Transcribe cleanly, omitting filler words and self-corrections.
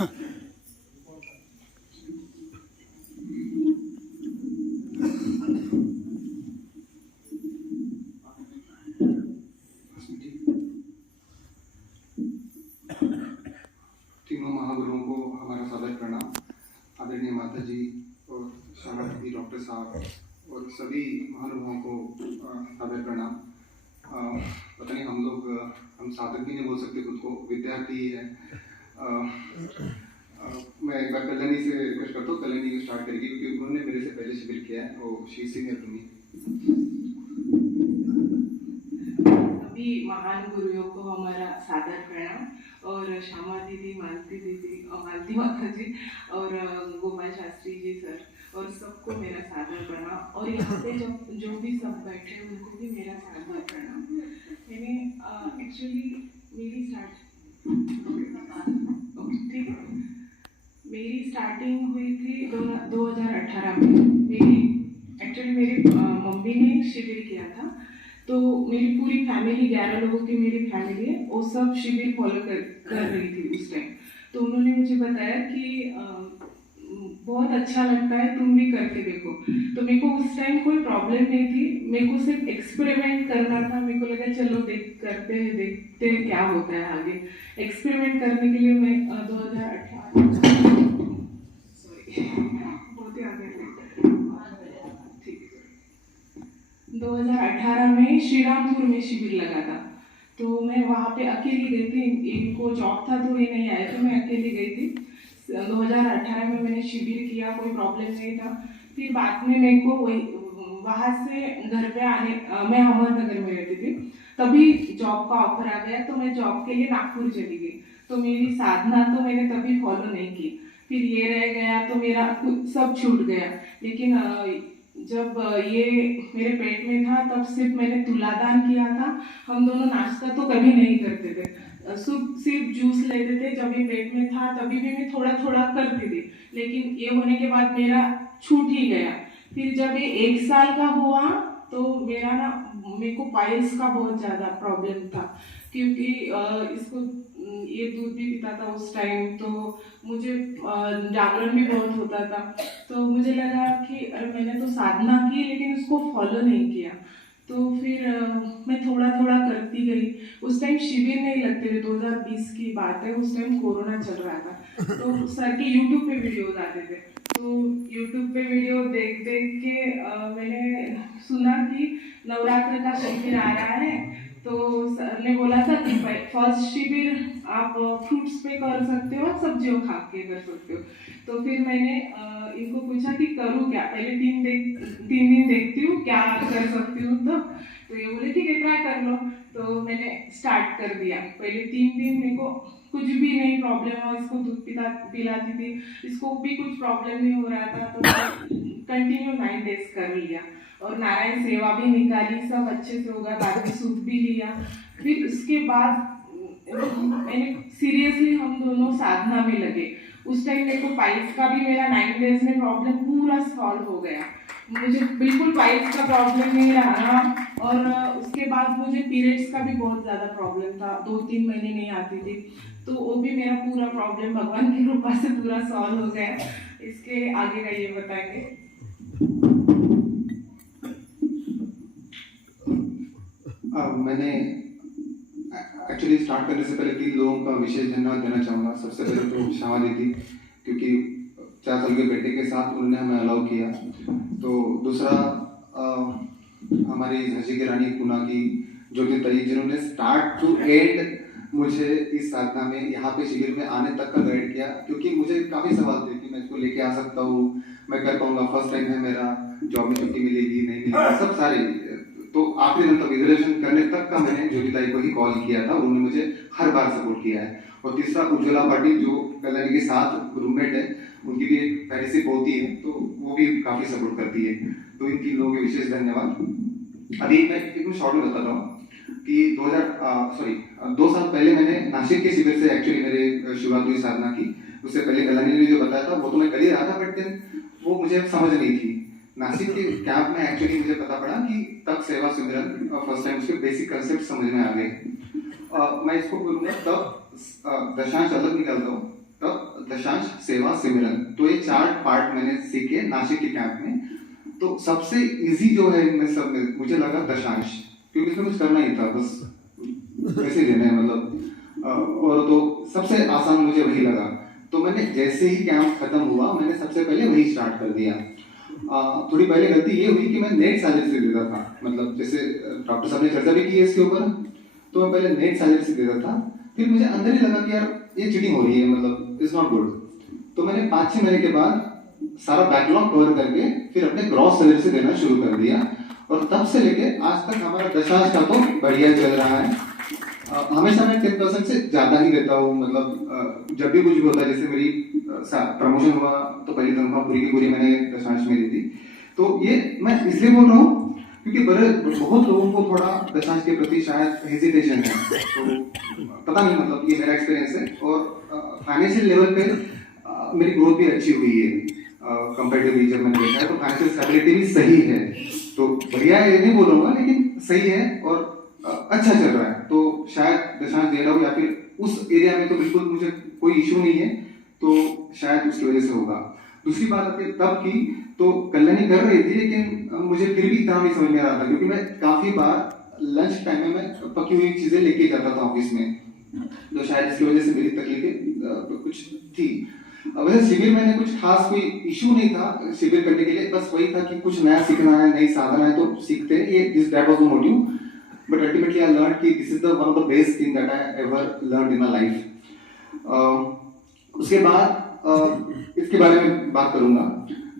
तीनों महागुरुओं को हमारा सादर प्रणाम। आदरणीय माता जी और श्यामा दीदी, डॉक्टर साहब और सभी महानुभावों को सादर प्रणाम। पता नहीं हम साधक भी नहीं बोल सकते खुद को, विद्यार्थी ही है। मैं एक बार कल्याणी से रिक्वेस्ट करता हूँ, कल्याणी स्टार्ट करेगी क्योंकि उन्होंने मेरे से पहले शिविर किया है और शी सीनियर टू मी। सभी महान गुरुओं को हमारा सादर प्रणाम और श्यामा दीदी, मालती दीदी और मालती माता जी और गोपाल शास्त्री जी सर और सबको मेरा सादर प्रणाम। और यहाँ पे जो भी सब बैठे हैं उनको भी मेरा सादर प्रणाम। मैंने एक्चुअली मेरी स्टार्टिंग हुई थी 2018 में। मेरी मम्मी ने शिविर किया था, तो मेरी पूरी फैमिली 11 लोगों की मेरी फैमिली है, वो सब शिविर फॉलो कर रही थी उस टाइम। तो उन्होंने मुझे बताया कि बहुत अच्छा लगता है, तुम भी करके देखो। तो मेरे को उस टाइम कोई प्रॉब्लम नहीं थी, मेरे को सिर्फ एक्सपेरिमेंट करना था। मेरे को लगा चलो देखते हैं क्या होता है आगे। एक्सपेरिमेंट करने के लिए मैं 2018 में श्रीरामपुर में शिविर लगा था। तो मैं वहाँ पे अकेली गई थी, इनको जॉब था तो ये नहीं आए थे, मैं अकेली गई थी। 2018 में मैंने शिविर किया, कोई प्रॉब्लम नहीं था। फिर बाद में मेरे को वहाँ से घर पे आने, मैं अहमदनगर में रहती थी, तभी जॉब का ऑफर आ गया। तो मैं जॉब के लिए नागपुर चली गई। तो मेरी साधना तो मैंने तभी फॉलो नहीं की। फिर ये रह गया तो मेरा सब छूट गया। लेकिन जब ये मेरे पेट में था तब सिर्फ मैंने तुलादान किया था। हम दोनों नाश्ता तो कभी नहीं करते थे, सिर्फ जूस लेते थे। जब ये पेट में था तभी भी मैं थोड़ा थोड़ा करती थी, लेकिन ये होने के बाद मेरा छूट ही गया। फिर जब ये 1 साल का हुआ तो मेरे को पाइल्स का बहुत ज़्यादा प्रॉब्लम था, क्योंकि इसको ये दूध भी पीता था उस टाइम, तो मुझे जागरण भी बहुत होता था। तो मुझे लगा कि अरे मैंने तो साधना की लेकिन उसको फॉलो नहीं किया। तो फिर मैं थोड़ा थोड़ा करती गई। उस टाइम शिविर नहीं लगते थे, 2020 की बात है, उस टाइम कोरोना चल रहा था। तो सर के यूट्यूब पे वीडियोज आते थे, तो यूट्यूब पे वीडियो देख के मैंने सुना कि नवरात्र का शिविर आ रहा है। तो सर ने बोला था कि फर्स्ट शिविर आप फ्रूट्स पे कर सकते हो, सब्जियों खा के कर सकते हो। तो फिर मैंने इनको पूछा कि करूँ क्या, पहले 3 दिन देखती हूँ क्या कर सकती हूँ। तो ये बोले ठीक है ट्राई कर लो। तो मैंने स्टार्ट कर दिया। पहले 3 दिन मेरे को कुछ भी नहीं प्रॉब्लम हुआ, इसको दूध पिलाती थी, इसको भी कुछ प्रॉब्लम नहीं हो रहा था। तो कंटिन्यू 9 डेज कर लिया और नारायण सेवा भी निकाली, सब अच्छे से होगा, बाद में सूप भी लिया। फिर उसके बाद मैंने सीरियसली हम दोनों साधना में लगे। उस टाइम मेरे को पाइल्स का भी मेरा 9 डेज में प्रॉब्लम पूरा सॉल्व हो गया। मुझे बिल्कुल पाइल्स का प्रॉब्लम नहीं रहा। और उसके बाद मुझे पीरियड्स का भी बहुत ज़्यादा प्रॉब्लम था, 2-3 महीने नहीं आती थी। तो वो भी मेरा पूरा प्रॉब्लम भगवान की कृपा से पूरा सॉल्व हो गया। इसके आगे का ये बताएंगे। मैंने एक्चुअली स्टार्ट करने से पहले 3 लोगों का विशेष धन्यवाद देना चाहूँगा। सबसे पहले तो श्यामा दीदी, क्योंकि 4 साल के बेटे के साथ उन्होंने हमें अलाउ किया। तो दूसरा हमारी झांसी की रानी पूना की ज्योति ताई, जिन्होंने स्टार्ट टू एंड मुझे इस साधना में, यहाँ पे शिविर में आने तक का गाइड किया। क्योंकि मुझे काफ़ी सवाल थे कि मैं इसको लेके आ सकता हूँ, मैं कर पाऊँगा, फर्स्ट टाइम है मेरा, जॉब में छुट्टी मिलेगी नहीं मिलेगी, सब सारे। तो आखिरी दिन तक रिजर्वेशन करने तक का मैंने ज्योति ताई को ही कॉल किया था, उन्होंने मुझे हर बार सपोर्ट किया है। और तीसरा उज्ज्वला पाटिल, जो कल्याणी के साथ रूममेट है, उनकी भी एक पहले से पोती है, तो वो भी काफ़ी सपोर्ट करती है। तो इन 3 लोगों के विशेष धन्यवाद। अभी मैं एकदम शॉर्ट में बताता हूँ कि 2 साल पहले मैंने नासिक के शिविर से एक्चुअली मेरे शुरुआत हुई साधना की। उससे पहले कल्याणी ने जो बताया था वो तो मैं कर ही रहा था, बट देन वो मुझे समझ नहीं थी। नासिक के कैंप में एक्चुअली मुझे पता पड़ा कि तक सेवा सिमरन फर्स्ट टाइम उसके बेसिक कंसेप्ट समझ में आ गए। मैं इसको बोलूँगा तब दशांश अलग निकालता हूँ, तब दशांश, सेवा, सिमरन, तो ये 4 पार्ट मैंने सीखे नासिक के कैंप में। तो सबसे इजी जो है इनमें सब में मुझे लगा दशांश, क्योंकि इसमें कुछ करना ही था, बस वैसे देना है मतलब। और तो सबसे आसान मुझे वही लगा। तो मैंने जैसे ही कैंप खत्म हुआ मैंने सबसे पहले वही स्टार्ट कर दिया। थोड़ी पहले गलती ये हुई कि मैं नेट सैलरी से देता था, मतलब जैसे डॉक्टर साहब ने चर्चा भी की है इसके ऊपर, तो मैं पहले नेट सैलरी से देता था। फिर मुझे अंदर ही लगा कि यार ये चीटिंग हो रही है, मतलब इट्स नॉट गुड। तो मैंने 5-6 महीने के बाद सारा बैकलॉग कवर करके फिर अपने ग्रॉस सैलरी से देना शुरू कर दिया, और तब से लेके आज तक हमारा दशांश का तो बढ़िया चल रहा है। हमेशा मैं 10% से ज्यादा ही देता हूँ, मतलब जब भी कुछ भी होता है, जैसे मेरी प्रमोशन हुआ तो पहली तनख्वाह पूरी की पूरी मैंने दशांश में दी थी। तो ये मैं इसलिए बोल रहा हूँ क्योंकि बहुत लोगों को थोड़ा दशांश के प्रति शायद हेजिटेशन है, तो पता नहीं, मतलब ये मेरा एक्सपीरियंस है। और फाइनेंशियल लेवल पे मेरी ग्रोथ भी अच्छी हुई है कंपैरेटिवली, जब मैंने देखा है तो फाइनेंशियल स्टेबिलिटी भी सही है। तो बढ़िया है ये नहीं बोलूंगा, लेकिन सही है और अच्छा चल रहा है। तो शायद दशांश दे रहा हूँ, या फिर उस एरिया में तो बिल्कुल मुझे कोई इशू नहीं है, तो शायद उसकी वजह से होगा। दूसरी बात आती तब की, तो कल्याणी कर रही थी, लेकिन मुझे फिर भी इतना नहीं समझ में आ रहा था, क्योंकि मैं काफी बार लंच टाइम में मैं पकी हुई चीजें लेके जाता था ऑफिस में, तो शायद इसकी वजह से मेरी तकलीफें कुछ थी। वैसे शिविर में कुछ खास कोई इशू नहीं था शिविर करने के लिए, बस वही था कि कुछ नया सीखना है, नई साधना है, तो सीखते हैं, ये that was the motive. But ultimately I learn कि this is the one of the best thing that I ever learn in my life. उसके बाद इसके बारे में बात करूंगा।